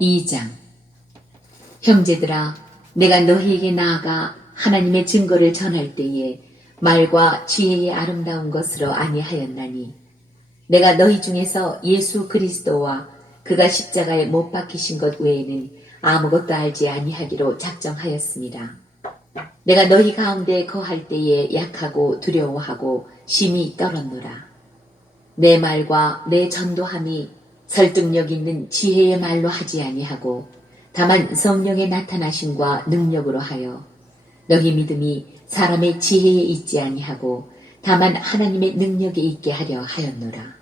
2장. 형제들아, 내가 너희에게 나아가 하나님의 증거를 전할 때에 말과 지혜의 아름다운 것으로 아니하였나니, 내가 너희 중에서 예수 그리스도와 그가 십자가에 못 박히신 것 외에는 아무것도 알지 아니하기로 작정하였습니다. 내가 너희 가운데 거할 때에 약하고 두려워하고 심히 떨었노라. 내 말과 내 전도함이 설득력 있는 지혜의 말로 하지 아니하고 다만 성령의 나타나심과 능력으로 하여 너희 믿음이 사람의 지혜에 있지 아니하고 다만 하나님의 능력에 있게 하려 하였노라.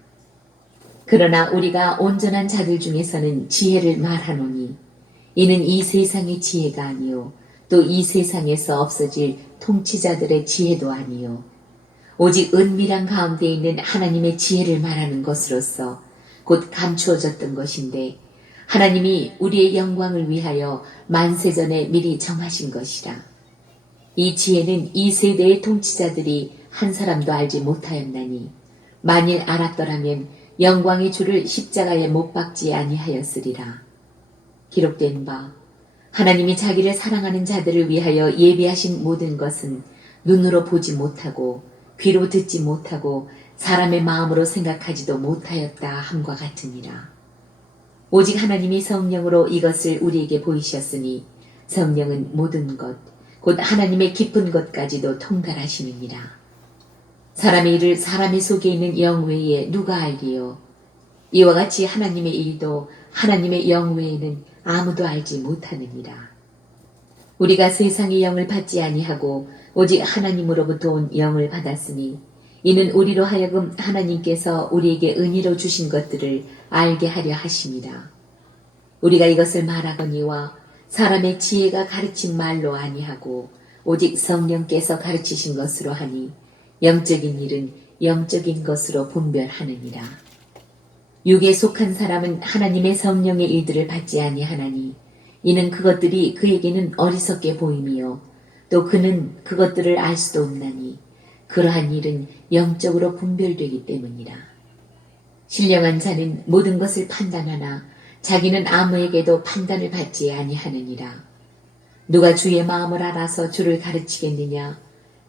그러나 우리가 온전한 자들 중에서는 지혜를 말하노니 이는 이 세상의 지혜가 아니요 또 이 세상에서 없어질 통치자들의 지혜도 아니요 오직 은밀한 가운데 있는 하나님의 지혜를 말하는 것으로서 곧 감추어졌던 것인데 하나님이 우리의 영광을 위하여 만세전에 미리 정하신 것이라. 이 지혜는 이 세대의 통치자들이 한 사람도 알지 못하였나니 만일 알았더라면 영광의 주를 십자가에 못 박지 아니하였으리라. 기록된 바 하나님이 자기를 사랑하는 자들을 위하여 예비하신 모든 것은 눈으로 보지 못하고 귀로 듣지 못하고 사람의 마음으로 생각하지도 못하였다 함과 같으니라. 오직 하나님이 성령으로 이것을 우리에게 보이셨으니 성령은 모든 것, 곧 하나님의 깊은 것까지도 통달하심이니라. 사람의 일을 사람의 속에 있는 영 외에 누가 알리요? 이와 같이 하나님의 일도 하나님의 영 외에는 아무도 알지 못하느니라. 우리가 세상의 영을 받지 아니하고 오직 하나님으로부터 온 영을 받았으니 이는 우리로 하여금 하나님께서 우리에게 은혜로 주신 것들을 알게 하려 하심이라. 우리가 이것을 말하거니와 사람의 지혜가 가르친 말로 아니하고 오직 성령께서 가르치신 것으로 하니 영적인 일은 영적인 것으로 분별하느니라. 육에 속한 사람은 하나님의 성령의 일들을 받지 아니하나니 이는 그것들이 그에게는 어리석게 보임이요 또 그는 그것들을 알 수도 없나니 그러한 일은 영적으로 분별되기 때문이라. 신령한 자는 모든 것을 판단하나 자기는 아무에게도 판단을 받지 아니하느니라. 누가 주의 마음을 알아서 주를 가르치겠느냐?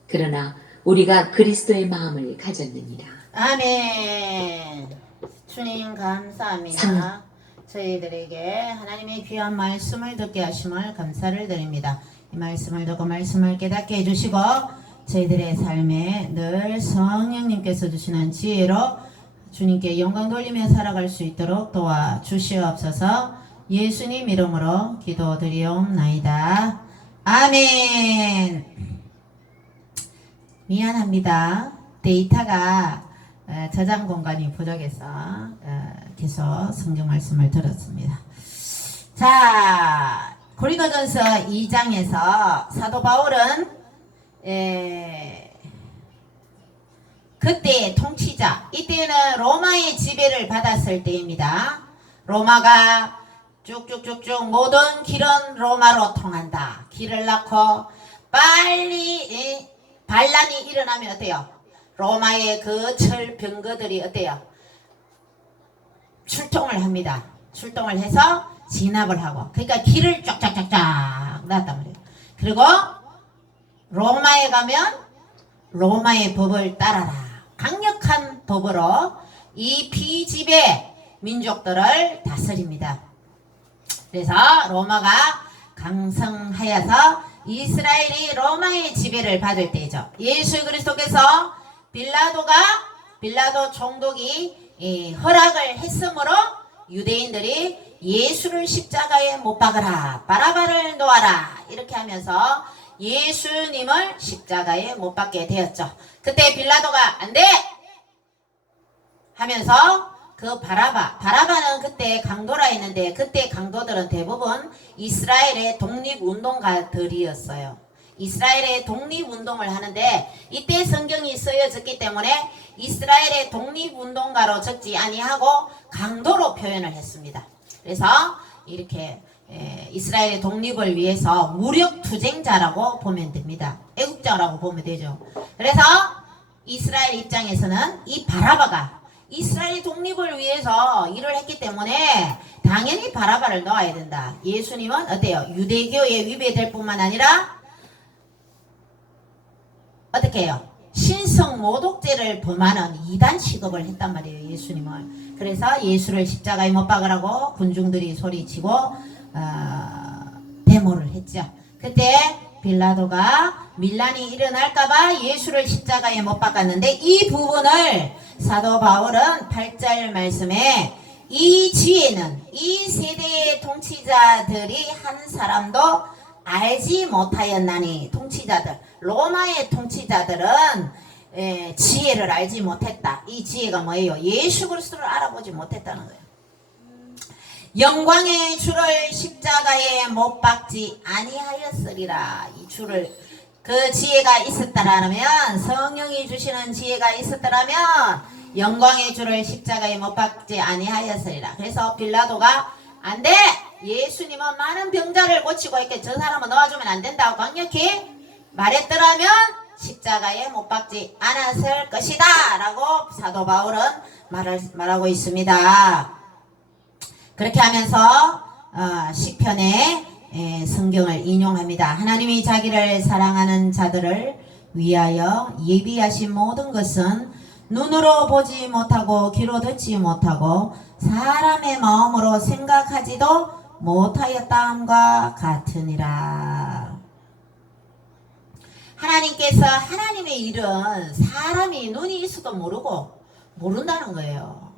그러나 우리가 그리스도의 마음을 가졌느니라. 아멘. 주님 감사합니다. 저희들에게 하나님의 귀한 말씀을 듣게 하심을 감사를 드립니다. 이 말씀을 듣고 말씀을 깨닫게 해주시고 저희들의 삶에 늘 성령님께서 주시는 지혜로 주님께 영광 돌리며 살아갈 수 있도록 도와주시옵소서. 예수님 이름으로 기도드리옵나이다. 아멘. 미안합니다. 데이터가 저장 공간이 부족해서 계속 성경 말씀을 들었습니다. 자, 고린도전서 2장에서 사도 바울은 그때의 통치자, 이때는 로마의 지배를 받았을 때입니다. 로마가 쭉쭉쭉쭉 모든 길은 로마로 통한다. 길을 낳고 빨리 반란이 일어나면 어때요? 로마의 그 철병거들이 어때요? 출동을 합니다. 출동을 해서 진압을 하고, 그러니까 길을 쫙쫙쫙쫙 놨단 말이에요. 그리고 로마에 가면 로마의 법을 따라라. 강력한 법으로 이 비지배 민족들을 다스립니다. 그래서 로마가 강성하여서 이스라엘이 로마의 지배를 받을 때죠. 예수 그리스도께서 빌라도 총독이 허락을 했으므로 유대인들이 예수를 십자가에 못 박으라, 바라바를 놓아라 이렇게 하면서 예수님을 십자가에 못 박게 되었죠. 그때 빌라도가 안 돼! 하면서 그 바라바는 그때 강도라 했는데 그때 강도들은 대부분 이스라엘의 독립운동가들이었어요. 이스라엘의 독립운동을 하는데 이때 성경이 쓰여졌기 때문에 이스라엘의 독립운동가로 적지 아니하고 강도로 표현을 했습니다. 그래서 이렇게 이스라엘의 독립을 위해서 무력투쟁자라고 보면 됩니다. 애국자라고 보면 되죠. 그래서 이스라엘 입장에서는 이 바라바가 이스라엘 독립을 위해서 일을 했기 때문에 당연히 바라바를 넣어야 된다. 예수님은 어때요? 유대교에 위배될 뿐만 아니라 어떻게 해요? 신성 모독죄를 범하는 이단 취급을 했단 말이에요. 예수님을. 그래서 예수를 십자가에 못 박으라고 군중들이 소리치고 데모를 했죠. 그때 빌라도가 밀란이 일어날까봐 예수를 십자가에 못 박았는데, 이 부분을 사도 바울은 8절 말씀에 이 지혜는 이 세대의 통치자들이 한 사람도 알지 못하였나니, 통치자들, 로마의 통치자들은 지혜를 알지 못했다. 이 지혜가 뭐예요? 예수 그리스도를 알아보지 못했다는 거예요. 영광의 주를 십자가에 못 박지 아니하였으리라. 이 주를, 그 지혜가 있었다라면, 성령이 주시는 지혜가 있었다라면 영광의 주를 십자가에 못 박지 아니하였으리라. 그래서 빌라도가 안 돼! 예수님은 많은 병자를 고치고 있게 저 사람은 놓아주면 안 된다고 강력히 말했더라면 십자가에 못 박지 않았을 것이다 라고 사도 바울은 말하고 있습니다. 그렇게 하면서 시편의 성경을 인용합니다. 하나님이 자기를 사랑하는 자들을 위하여 예비하신 모든 것은 눈으로 보지 못하고 귀로 듣지 못하고 사람의 마음으로 생각하지도 못하였다함과 같으니라. 하나님께서 하나님의 일은 사람이 눈이 있어도 모른다는 거예요.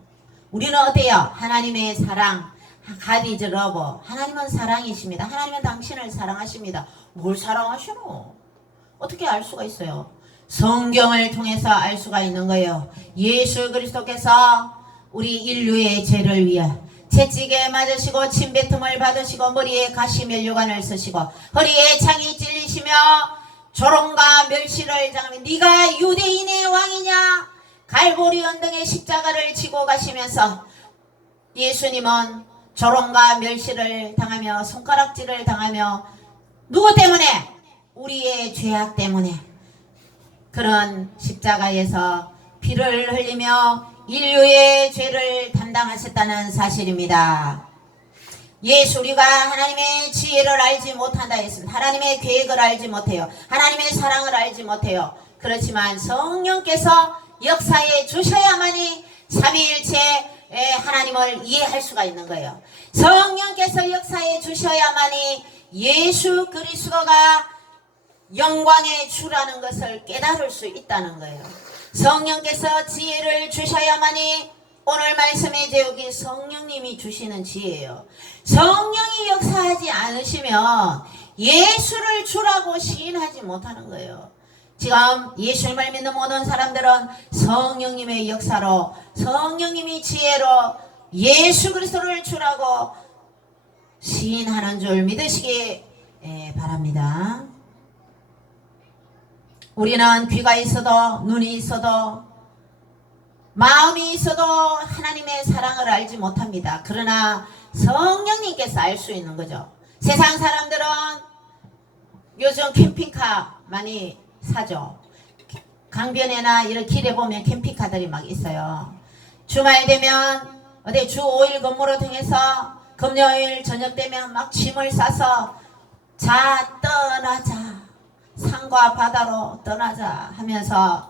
우리는 어때요? 하나님의 사랑, God is love. 하나님은 사랑이십니다. 하나님은 당신을 사랑하십니다. 뭘 사랑하시노? 어떻게 알 수가 있어요? 성경을 통해서 알 수가 있는 거예요. 예수 그리스도께서 우리 인류의 죄를 위해 채찍에 맞으시고 침뱉음을 받으시고 머리에 가시면류관을 쓰시고 허리에 창이 찔리시며 조롱과 멸시를 당하며 네가 유대인의 왕이냐? 갈보리 언덕에 십자가를 지고 가시면서 예수님은 조롱과 멸시를 당하며 손가락질을 당하며 누구 때문에? 우리의 죄악 때문에 그런 십자가에서 피를 흘리며 인류의 죄를 담당하셨다는 사실입니다. 예수, 우리가 하나님의 지혜를 알지 못한다 했습니다. 하나님의 계획을 알지 못해요. 하나님의 사랑을 알지 못해요. 그렇지만 성령께서 역사에 주셔야만이 삼위일체의 하나님을 이해할 수가 있는 거예요. 성령께서 역사에 주셔야만이 예수 그리스도가 영광의 주라는 것을 깨달을 수 있다는 거예요. 성령께서 지혜를 주셔야만이, 오늘 말씀의 제목이 성령님이 주시는 지혜예요. 성령이 역사하지 않으시면 예수를 주라고 시인하지 못하는 거예요. 지금 예수님을 믿는 모든 사람들은 성령님의 역사로, 성령님이 지혜로 예수 그리스도를 주라고 시인하는 줄 믿으시기 바랍니다. 우리는 귀가 있어도 눈이 있어도 마음이 있어도 하나님의 사랑을 알지 못합니다. 그러나 성령님께서 알 수 있는 거죠. 세상 사람들은 요즘 캠핑카 많이 사죠. 강변에나 이런 길에 보면 캠핑카들이 막 있어요. 주말 되면 어디 주 5일 근무로 통해서 금요일 저녁 되면 막 짐을 싸서 자 떠나자, 산과 바다로 떠나자 하면서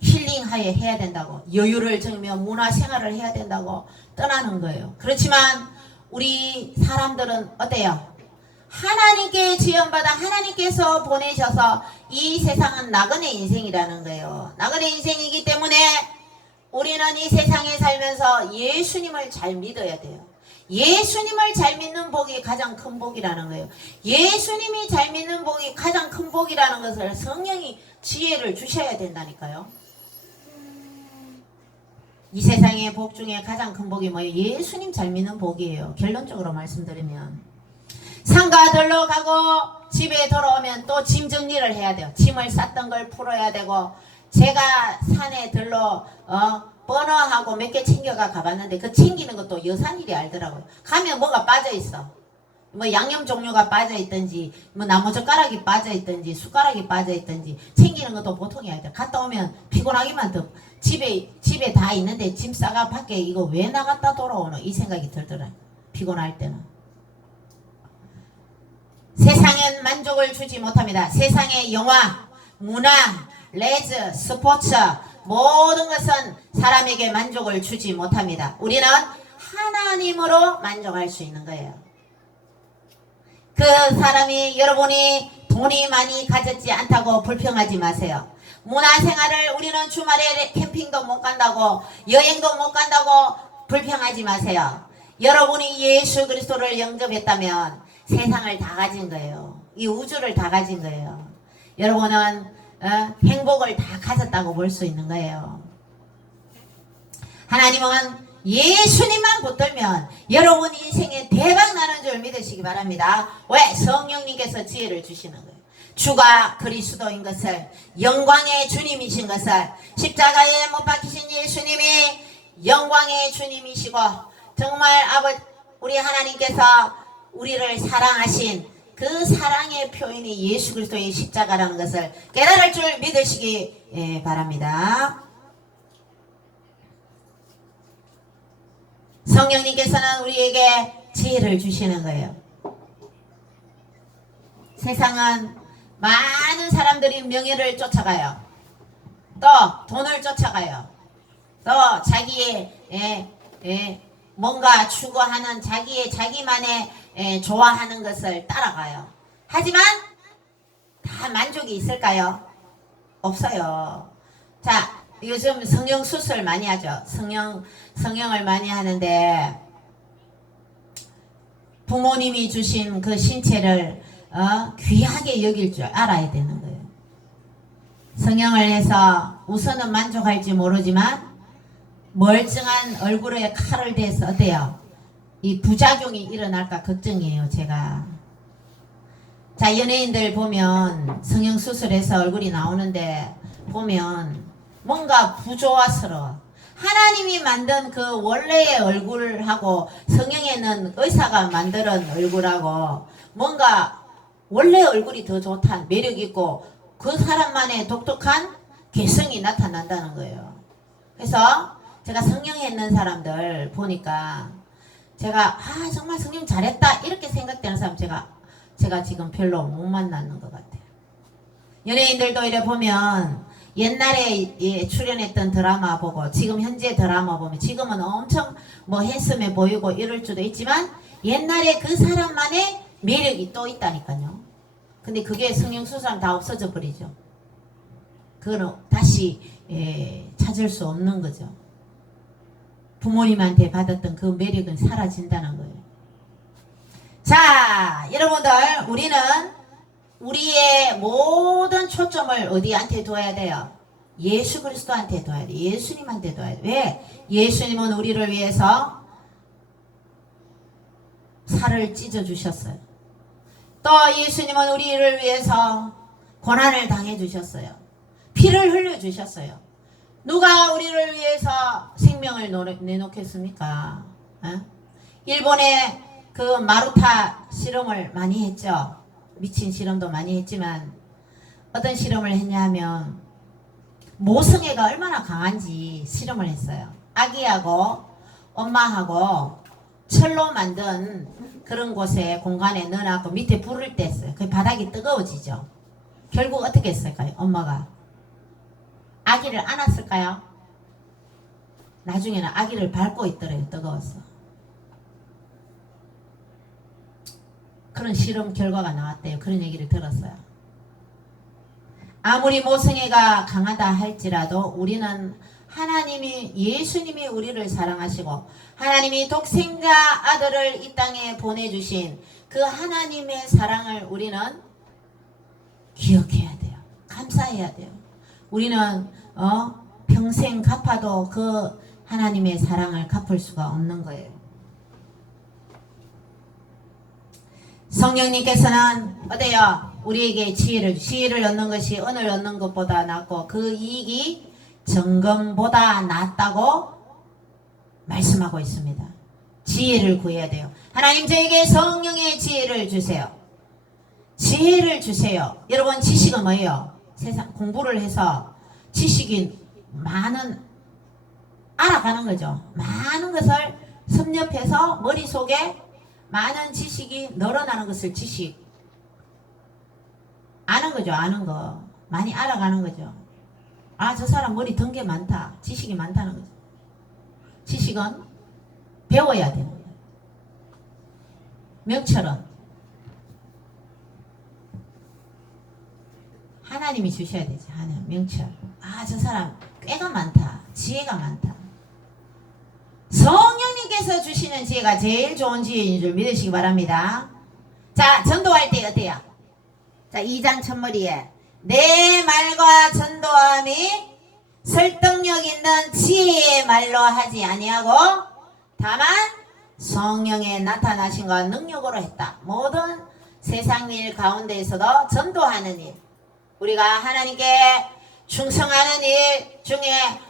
힐링하여 해야 된다고, 여유를 정며 문화생활을 해야 된다고 떠나는 거예요. 그렇지만 우리 사람들은 어때요? 하나님께 지원받아 하나님께서 보내셔서 이 세상은 나그네 인생이라는 거예요. 나그네 인생이기 때문에 우리는 이 세상에 살면서 예수님을 잘 믿어야 돼요. 예수님을 잘 믿는 복이 가장 큰 복이라는 거예요. 예수님이 잘 믿는 복이 가장 큰 복이라는 것을 성령이 지혜를 주셔야 된다니까요. 이 세상의 복 중에 가장 큰 복이 뭐예요? 예수님 잘 믿는 복이에요. 결론적으로 말씀드리면 산과 들로 가고 집에 돌아오면 또 짐 정리를 해야 돼요. 짐을 쌌던 걸 풀어야 되고, 제가 산에 들로 버너하고 몇 개 챙겨가 가봤는데 그 챙기는 것도 여산일이 알더라고요. 가면 뭐가 빠져있어. 뭐 양념 종류가 빠져 있든지 뭐 나무젓가락이 빠져 있든지 숟가락이 빠져 있든지 챙기는 것도 보통이 아니다. 갔다 오면 피곤하기만 더 집에 다 있는데 짐 싸가 밖에 이거 왜 나갔다 돌아오노 이 생각이 들더라. 피곤할 때는. 세상엔 만족을 주지 못합니다. 세상의 영화, 문화, 레즈, 스포츠 모든 것은 사람에게 만족을 주지 못합니다. 우리는 하나님으로 만족할 수 있는 거예요. 그 사람이 여러분이 돈이 많이 가졌지 않다고 불평하지 마세요. 문화생활을 우리는 주말에 캠핑도 못 간다고 여행도 못 간다고 불평하지 마세요. 여러분이 예수 그리스도를 영접했다면 세상을 다 가진 거예요. 이 우주를 다 가진 거예요. 여러분은 행복을 다 가졌다고 볼 수 있는 거예요. 하나님은 예수님만 붙들면 여러분 인생에 대박 나는 줄 믿으시기 바랍니다. 왜? 성령님께서 지혜를 주시는 거예요. 주가 그리스도인 것을, 영광의 주님이신 것을, 십자가에 못 박히신 예수님이 영광의 주님이시고 정말 우리 하나님께서 우리를 사랑하신 그 사랑의 표현이 예수 그리스도의 십자가라는 것을 깨달을 줄 믿으시기 바랍니다. 성령님께서는 우리에게 지혜를 주시는 거예요. 세상은 많은 사람들이 명예를 쫓아가요. 또 돈을 쫓아가요. 또 자기의 뭔가 추구하는 자기만의 좋아하는 것을 따라가요. 하지만 다 만족이 있을까요? 없어요. 자, 요즘 성형 수술 많이 하죠. 성형을 많이 하는데 부모님이 주신 그 신체를 귀하게 여길 줄 알아야 되는 거예요. 성형을 해서 우선은 만족할지 모르지만 멀쩡한 얼굴에 칼을 대서 어때요? 이 부작용이 일어날까 걱정이에요, 제가. 자, 연예인들 보면 성형수술해서 얼굴이 나오는데 보면 뭔가 부조화스러워. 하나님이 만든 그 원래의 얼굴하고 성형에는 의사가 만드는 얼굴하고 뭔가 원래 얼굴이 더 좋다, 매력있고 그 사람만의 독특한 개성이 나타난다는 거예요. 그래서 제가 성형했는 사람들 보니까 제가 정말 성형 잘했다 이렇게 생각되는 사람 제가 지금 별로 못 만나는 것 같아요. 연예인들도 이래 보면 옛날에 출연했던 드라마 보고 지금 현재 드라마 보면 지금은 엄청 뭐 핸섬해 보이고 이럴 수도 있지만 옛날에 그 사람만의 매력이 또 있다니까요. 근데 그게 성형수술하면 다 없어져 버리죠. 그거는 다시 찾을 수 없는 거죠. 부모님한테 받았던 그 매력은 사라진다는 거예요. 자, 여러분들 우리는 우리의 모든 초점을 어디한테 둬야 돼요? 예수 그리스도한테 둬야 돼. 예수님한테 둬야 돼. 왜? 예수님은 우리를 위해서 살을 찢어 주셨어요. 또 예수님은 우리를 위해서 고난을 당해 주셨어요. 피를 흘려 주셨어요. 누가 우리를 위해서 생명을 내놓겠습니까? 일본의 그 마루타 실험을 많이 했죠. 미친 실험도 많이 했지만 어떤 실험을 했냐 하면 모성애가 얼마나 강한지 실험을 했어요. 아기하고 엄마하고 철로 만든 그런 곳에 공간에 넣어놨고 밑에 불을 뗐어요. 그 바닥이 뜨거워지죠. 결국 어떻게 했을까요? 엄마가 아기를 안았을까요? 나중에는 아기를 밟고 있더래요. 뜨거워서. 그런 실험 결과가 나왔대요. 그런 얘기를 들었어요. 아무리 모성애가 강하다 할지라도 우리는 하나님이 예수님이 우리를 사랑하시고 하나님이 독생자 아들을 이 땅에 보내주신 그 하나님의 사랑을 우리는 기억해야 돼요. 감사해야 돼요. 우리는 평생 갚아도 그 하나님의 사랑을 갚을 수가 없는 거예요. 성령님께서는 어때요? 우리에게 지혜를 얻는 것이 은을 얻는 것보다 낫고 그 이익이 정금보다 낫다고 말씀하고 있습니다. 지혜를 구해야 돼요. 하나님 저에게 성령의 지혜를 주세요. 지혜를 주세요. 여러분 지식은 뭐예요? 세상 공부를 해서 지식이 많은 알아가는 거죠. 많은 것을 섭렵해서 머릿속에 많은 지식이 늘어나는 것을 지식. 아는 거죠. 아는 거. 많이 알아가는 거죠. 아, 저 사람 머리 든 게 많다. 지식이 많다는 거죠. 지식은 배워야 되는 거예요. 명철은 하나님이 주셔야 되죠. 하나님 명철. 아, 저 사람 꾀가 많다. 지혜가 많다. 성령님께서 주시는 지혜가 제일 좋은 지혜인 줄 믿으시기 바랍니다. 자, 전도할 때 어때요? 자, 2장 첫머리에 내 말과 전도함이 설득력 있는 지혜의 말로 하지 아니하고 다만 성령의 나타나심과 능력으로 했다. 모든 세상 일 가운데에서도 전도하는 일, 우리가 하나님께 충성하는 일 중에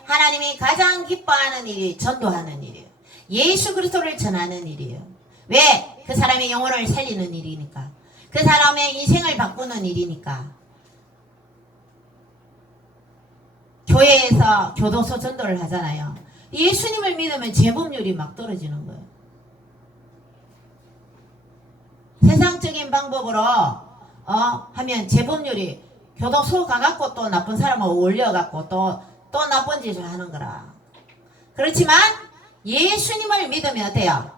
하나님이 가장 기뻐하는 일이 전도하는 일이에요. 예수 그리스도를 전하는 일이에요. 왜? 그 사람의 영혼을 살리는 일이니까. 그 사람의 인생을 바꾸는 일이니까. 교회에서 교도소 전도를 하잖아요. 예수님을 믿으면 재범률이 막 떨어지는 거예요. 세상적인 방법으로 하면 재범률이 교도소 가갖고 또 나쁜 사람을 올려갖고 또 나쁜 짓을 하는 거라. 그렇지만 예수님을 믿으면 어때요?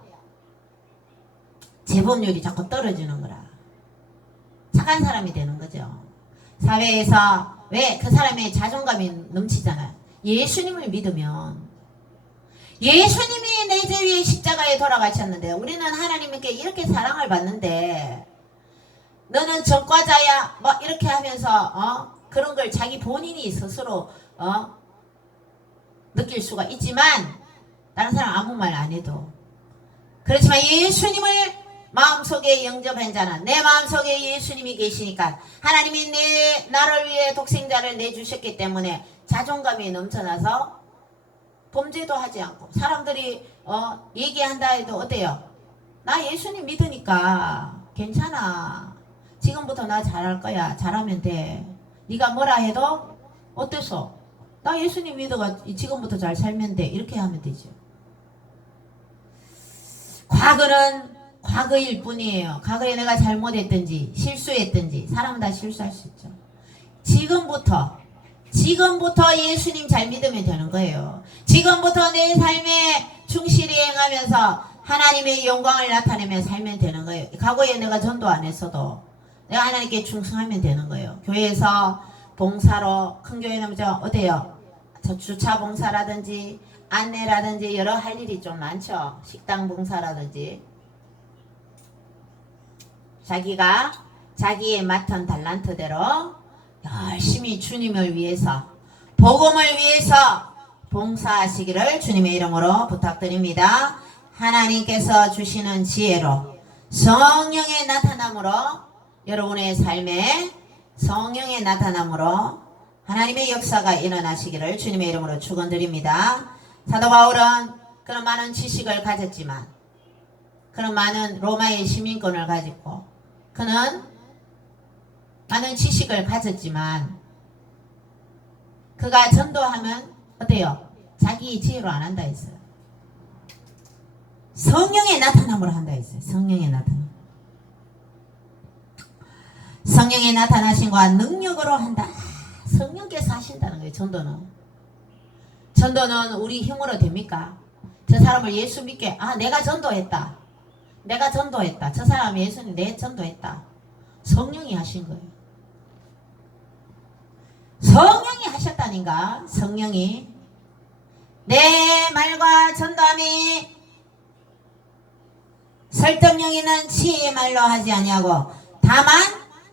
재범률이 자꾸 떨어지는 거라. 착한 사람이 되는 거죠. 사회에서 왜 그 사람의 자존감이 넘치잖아요. 예수님을 믿으면 예수님이 내 죄 위에 십자가에 돌아가셨는데 우리는 하나님께 이렇게 사랑을 받는데 너는 전과자야 뭐 이렇게 하면서 그런 걸 자기 본인이 스스로 느낄 수가 있지만 다른 사람 아무 말 안 해도 그렇지만 예수님을 마음속에 영접한 자는 내 마음속에 예수님이 계시니까 하나님이 나를 위해 독생자를 내주셨기 때문에 자존감이 넘쳐나서 범죄도 하지 않고 사람들이 얘기한다 해도 어때요? 나 예수님 믿으니까 괜찮아. 지금부터 나 잘할 거야. 잘하면 돼. 네가 뭐라 해도 어때서? 나 예수님 믿어가 지금부터 잘 살면 돼. 이렇게 하면 되죠. 과거는 과거일 뿐이에요. 과거에 내가 잘못했든지 실수했든지 사람은 다 실수할 수 있죠. 지금부터 예수님 잘 믿으면 되는 거예요. 지금부터 내 삶에 충실히 행하면서 하나님의 영광을 나타내며 살면 되는 거예요. 과거에 내가 전도 안 했어도 내가 하나님께 충성하면 되는 거예요. 교회에서 봉사로 큰 교회는 어때요? 주차 봉사라든지 안내라든지 여러 할 일이 좀 많죠. 식당 봉사라든지 자기가 자기의 맡은 달란트대로 열심히 주님을 위해서 복음을 위해서 봉사하시기를 주님의 이름으로 부탁드립니다. 하나님께서 주시는 지혜로 성령의 나타남으로 여러분의 삶에 성령의 나타남으로 하나님의 역사가 일어나시기를 주님의 이름으로 축원드립니다. 사도 바울은 그런 많은 지식을 가졌지만 그런 많은 로마의 시민권을 가지고 그는 많은 지식을 가졌지만 그가 전도하면 어때요? 자기 지혜로 안 한다 했어요. 성령의 나타남으로 한다 했어요. 성령의 나타남. 성령의 나타나심과 능력으로 한다. 성령께서 하신다는 거예요. 전도는 우리 힘으로 됩니까? 저 사람을 예수 믿게 내가 전도했다. 저 사람 예수님 내 전도했다. 성령이 하신 거예요. 성령이 하셨다니까. 성령이 내 말과 전도함이 설득력 있는 지혜의 말로 하지 아니하고 다만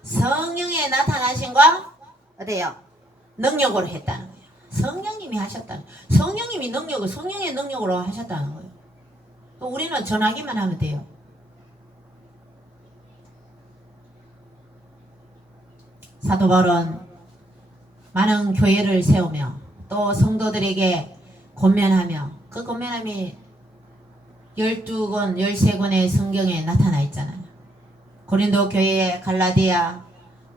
성령의 나타나심과 어때요? 능력으로 했다는 거예요. 성령님이 하셨다는 거예요. 성령님이 성령의 능력으로 하셨다는 거예요. 우리는 전하기만 하면 돼요. 사도 바울은 많은 교회를 세우며 또 성도들에게 권면하며 그 권면함이 12권, 13권의 성경에 나타나 있잖아요. 고린도 교회, 갈라디아,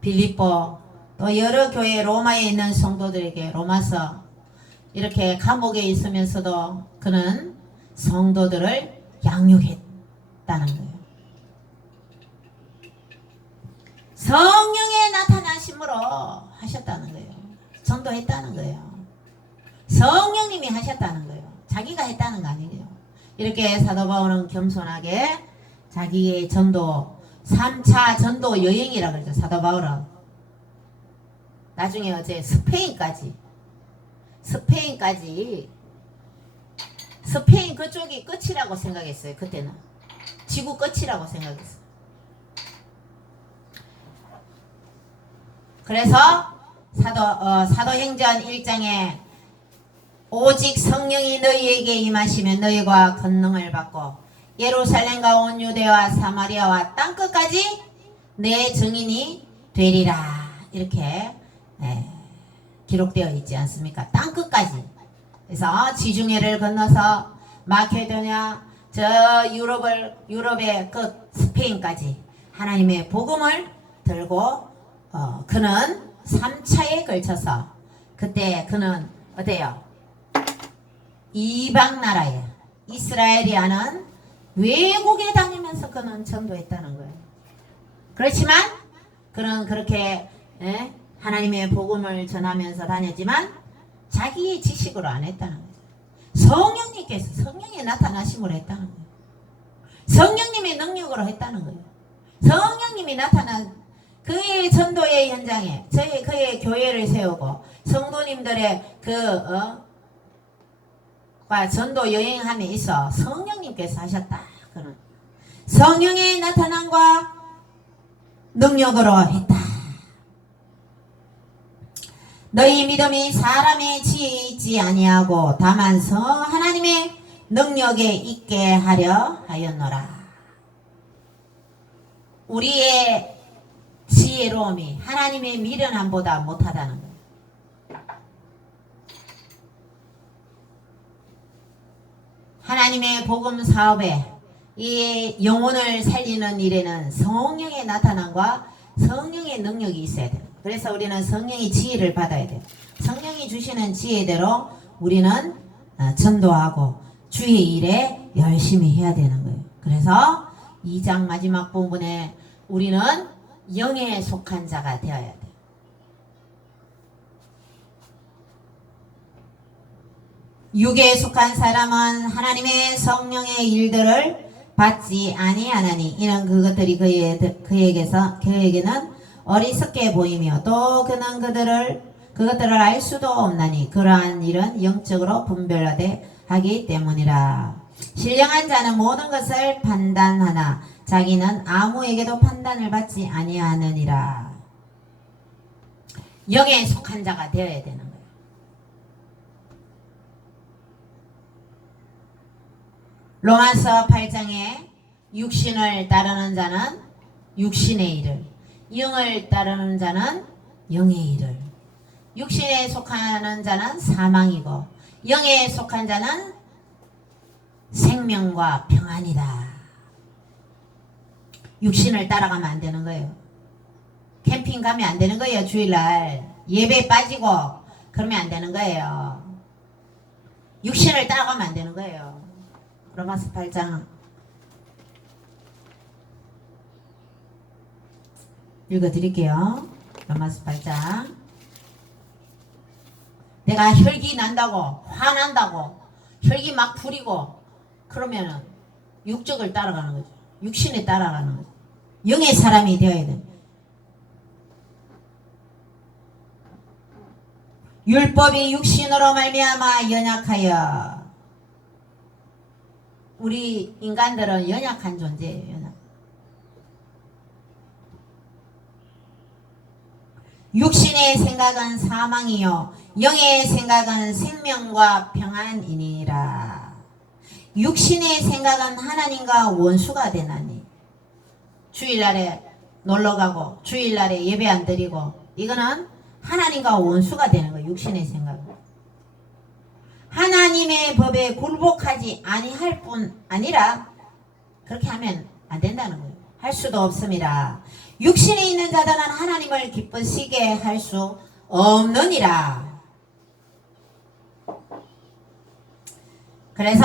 빌립보, 또 여러 교회 로마에 있는 성도들에게 로마서 이렇게 감옥에 있으면서도 그는 성도들을 양육했다는 거예요. 성령의 나타나심으로 하셨다는 거예요. 전도했다는 거예요. 성령님이 하셨다는 거예요. 자기가 했다는 거 아니에요. 이렇게 사도 바울은 겸손하게 자기의 전도 3차 전도 여행이라 그러죠. 사도 바울은 나중에 어제 스페인 그쪽이 끝이라고 생각했어요. 그때는 지구 끝이라고 생각했어요. 그래서 사도행전 1장에 오직 성령이 너희에게 임하시면 너희가 권능을 받고 예루살렘과 온 유대와 사마리아와 땅끝까지 내 증인이 되리라. 이렇게 기록되어 있지 않습니까? 땅끝까지. 그래서 지중해를 건너서 마케도냐 저 유럽의 끝 스페인까지 하나님의 복음을 들고 그는 3차에 걸쳐서 그때 그는 어때요? 이방 나라에 이스라엘이 아는 외국에 다니면서 그는 전도했다는 거예요. 그렇지만 그는 그렇게 하나님의 복음을 전하면서 다녔지만 자기의 지식으로 안 했다는 거예요. 성령님께서 성령이 나타나심으로 했다는 거예요. 성령님의 능력으로 했다는 거예요. 성령님이 나타난 그의 전도의 현장에 그의 교회를 세우고 성도님들의 전도 여행함에 있어 성령님께서 하셨다. 그는 성령의 나타남과 능력으로 했다. 너희 믿음이 사람의 지혜에 있지 아니하고 다만 하나님의 능력에 있게 하려 하였노라. 우리의 지혜로움이 하나님의 미련함보다 못하다는 거예요. 하나님의 복음 사업에 이 영혼을 살리는 일에는 성령의 나타남과 성령의 능력이 있어야 돼요. 그래서 우리는 성령의 지혜를 받아야 돼요. 성령이 주시는 지혜대로 우리는 전도하고 주의 일에 열심히 해야 되는 거예요. 그래서 2장 마지막 부분에 우리는 영에 속한 자가 되어야 돼요. 육에 속한 사람은 하나님의 성령의 일들을 받지 아니하나니 이는 그것들이 그에게는 어리석게 보이며 또 그는 그것들을 알 수도 없나니 그러한 일은 영적으로 분별하되 하기 때문이라. 신령한 자는 모든 것을 판단하나 자기는 아무에게도 판단을 받지 아니하느니라. 영에 속한 자가 되어야 되는 거예요. 로마서 8장에 육신을 따르는 자는 육신의 일을, 영을 따르는 자는 영의 일을. 육신에 속하는 자는 사망이고 영에 속한 자는 생명과 평안이다. 육신을 따라가면 안 되는 거예요. 캠핑 가면 안 되는 거예요. 주일날 예배 빠지고 그러면 안 되는 거예요. 육신을 따라가면 안 되는 거예요. 로마서 8장 읽어드릴게요. 로마서 8장. 내가 혈기 난다고 화난다고 혈기 막 부리고 그러면은 육적을 따라가는 거죠. 육신에 따라가는 거죠. 영의 사람이 되어야 돼. 율법이 육신으로 말미암아 연약하여. 우리 인간들은 연약한 존재예요. 연약. 육신의 생각은 사망이요 영의 생각은 생명과 평안이니라. 육신의 생각은 하나님과 원수가 되나니. 주일날에 놀러가고 주일날에 예배 안 드리고 이거는 하나님과 원수가 되는 거예요. 육신의 생각은. 하나님의 법에 굴복하지 아니할 뿐 아니라 그렇게 하면 안 된다는 거예요. 할 수도 없습니다. 육신에 있는 자들은 하나님을 기쁘시게 할 수 없느니라. 그래서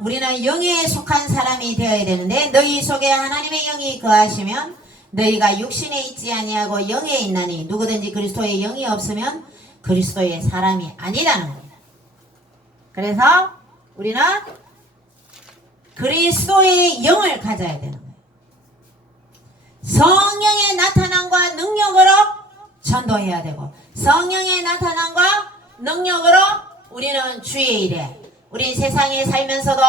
우리는 영에 속한 사람이 되어야 되는데 너희 속에 하나님의 영이 거하시면 너희가 육신에 있지 아니하고 영에 있나니 누구든지 그리스도의 영이 없으면 그리스도의 사람이 아니라는 거예요. 그래서 우리는 그리스도의 영을 가져야 되는 거예요. 성령의 나타남과 능력으로 전도해야 되고 성령의 나타남과 능력으로 우리는 주의 일에 우리 세상에 살면서도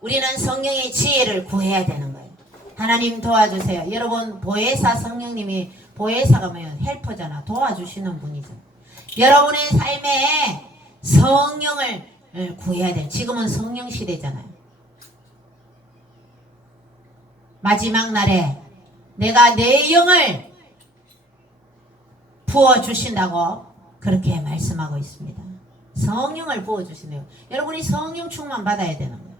우리는 성령의 지혜를 구해야 되는 거예요. 하나님 도와주세요. 여러분 보혜사 성령님이 보혜사가 뭐예요? 헬퍼잖아. 도와주시는 분이죠. 여러분의 삶에 성령을 구해야 돼요. 지금은 성령 시대잖아요. 마지막 날에 내가 내 영을 부어주신다고 그렇게 말씀하고 있습니다. 성령을 부어주시네요. 여러분이 성령 충만 받아야 되는 거예요.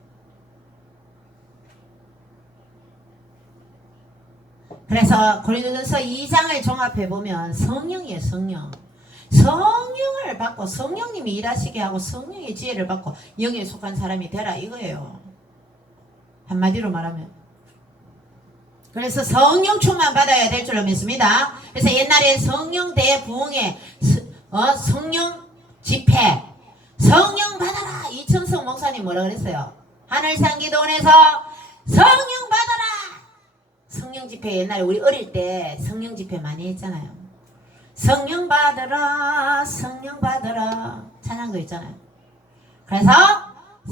그래서 고린도전서 2장을 종합해보면 성령이에요. 성령을 받고 성령님이 일하시게 하고 성령의 지혜를 받고 영에 속한 사람이 되라 이거예요. 한마디로 말하면. 그래서 성령 충만 받아야 될 줄로 믿습니다. 그래서 옛날에 성령 대부흥회 성령 집회 성령 받아라 이천성 목사님 뭐라 그랬어요? 하늘산 기도원에서 성령 받아라. 성령 집회 옛날에 우리 어릴 때 성령 집회 많이 했잖아요. 성령 받으라 성령 받으라 찬양도 있잖아요. 그래서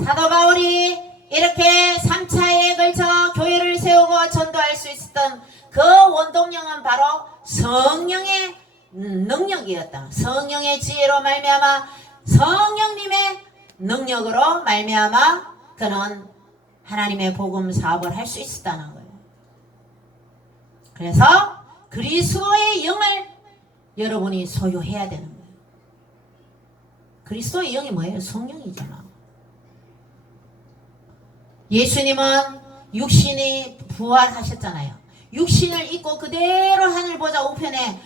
사도 바울이 이렇게 3차에 걸쳐 교회를 세우고 전도할 수 있었던 그 원동력은 바로 성령의 능력이었다. 성령의 지혜로 말미암아 성령님의 능력으로 말미암아 그는 하나님의 복음 사업을 할 수 있었다는 거예요. 그래서 그리스도의 영을 여러분이 소유해야 되는 거예요. 그리스도의 영이 뭐예요? 성령이잖아. 예수님은 육신이 부활하셨잖아요. 육신을 입고 그대로 하늘 보좌 우편에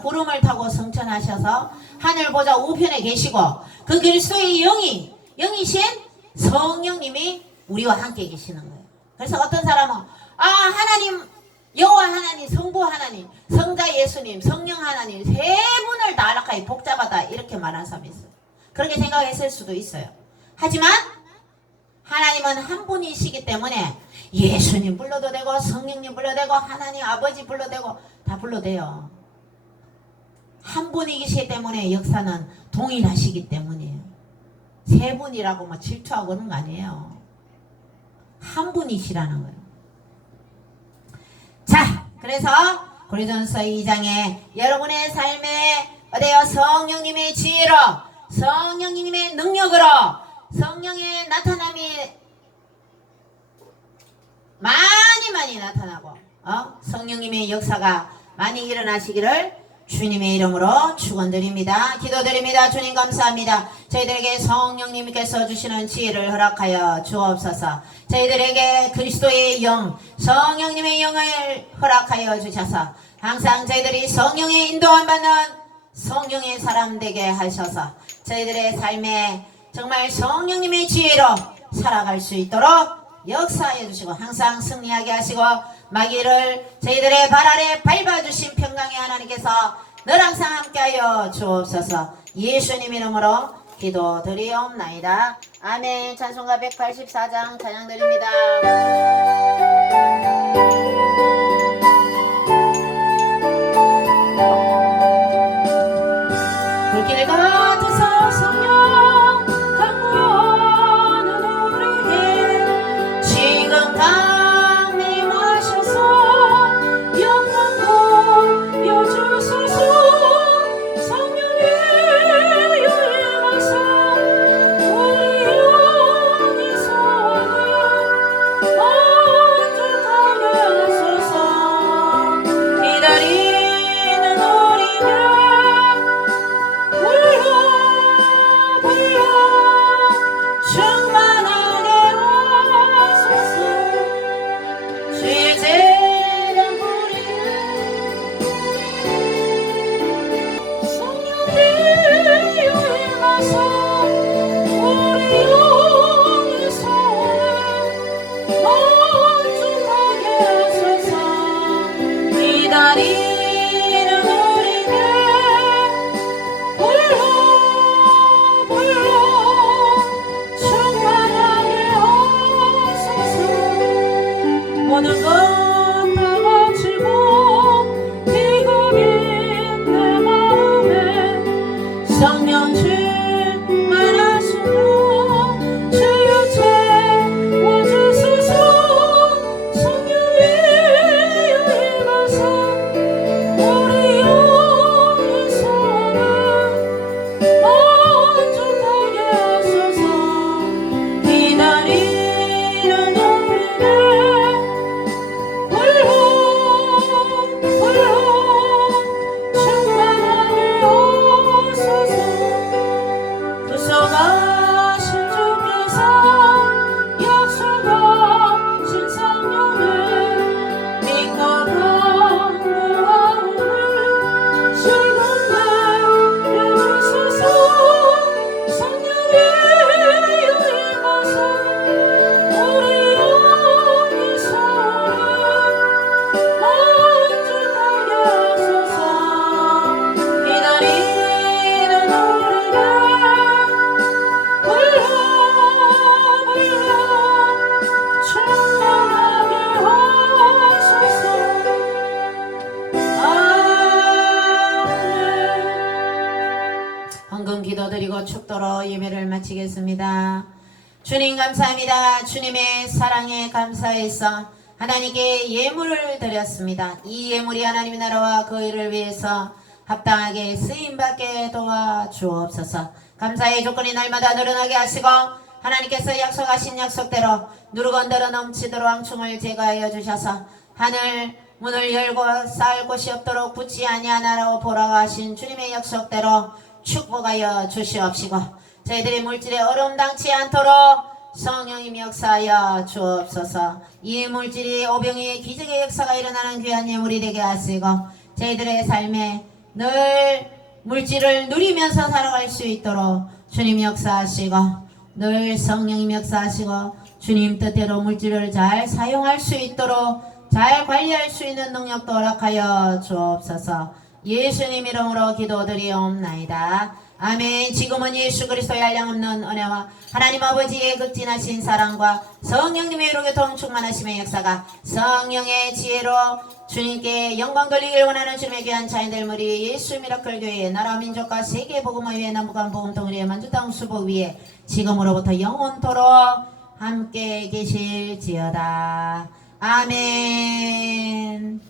구름을 타고 성천하셔서 하늘 보좌 우편에 계시고 그 그리스도의 영이신 성령님이 우리와 함께 계시는 거예요. 그래서 어떤 사람은 하나님 여호와 하나님, 성부 하나님, 성자 예수님, 성령 하나님 세 분을 다 알락하게 복잡하다 이렇게 말하는 사람이 있어요. 그렇게 생각했을 수도 있어요. 하지만 하나님은 한 분이시기 때문에 예수님 불러도 되고 성령님 불러도 되고 하나님 아버지 불러도 되고 다 불러도 돼요. 한 분이시기 때문에 역사는 동일하시기 때문이에요. 세 분이라고 뭐 질투하고 그런 거 아니에요. 한 분이시라는 거예요. 자, 그래서 고린도전서 2장에 여러분의 삶에 어때요? 성령님의 지혜로 성령님의 능력으로 성령의 나타남이 많이 나타나고 성령님의 역사가 많이 일어나시기를 주님의 이름으로 축원드립니다. 기도드립니다. 주님 감사합니다. 저희들에게 성령님께서 주시는 지혜를 허락하여 주옵소서. 저희들에게 그리스도의 영, 성령님의 영을 허락하여 주셔서 항상 저희들이 성령의 인도함 받는 성령의 사람 되게 하셔서 저희들의 삶에 정말 성령님의 지혜로 살아갈 수 있도록 역사해 주시고 항상 승리하게 하시고 마귀를 저희들의 발 아래 밟아주신 평강의 하나님께서 늘 항상 함께하여 주옵소서. 예수님 이름으로 기도드리옵나이다. 아멘. 찬송가 184장 찬양드립니다. 불길 같으사 성령 강구하는 우리에게 지금 강림하셔서 영광 보여주소서. 성령의 열림하사 우리 영의 손을 만족하게 기도드리고 축도로 예배를 마치겠습니다. 주님 감사합니다. 주님의 사랑에 감사해서 하나님께 예물을 드렸습니다. 이 예물이 하나님의 나라와 그 일을 위해서 합당하게 쓰임받게 도와주옵소서. 감사의 조건이 날마다 늘어나게 하시고 하나님께서 약속하신 약속대로 누르건대로 넘치도록 왕충을 제거하여 주셔서 하늘 문을 열고 쌓을 곳이 없도록 붙지 아니하나라고 보라고 하신 주님의 약속대로 축복하여 주시옵시고 저희들의 물질에 어려움 당치 않도록 성령님이 역사하여 주옵소서. 이 물질이 오병이의 기적의 역사가 일어나는 귀한 예물이 되게 하시고 저희들의 삶에 늘 물질을 누리면서 살아갈 수 있도록 주님 역사하시고 늘 성령님 역사하시고 주님 뜻대로 물질을 잘 사용할 수 있도록 잘 관리할 수 있는 능력도 허락하여 주옵소서. 예수님 이름으로 기도드리옵나이다. 아멘. 지금은 예수 그리스도의 한량없는 은혜와 하나님 아버지의 극진하신 사랑과 성령님의 의로교통 충만하심의 역사가 성령의 지혜로 주님께 영광 돌리길 원하는 주님의 귀한 자인들 무리 예수 미라클 교회의 나라 민족과 세계 복음을 위해 남북한 복음 통일의 만주당 수복 위에 지금으로부터 영원토록 함께 계실지어다. 아멘.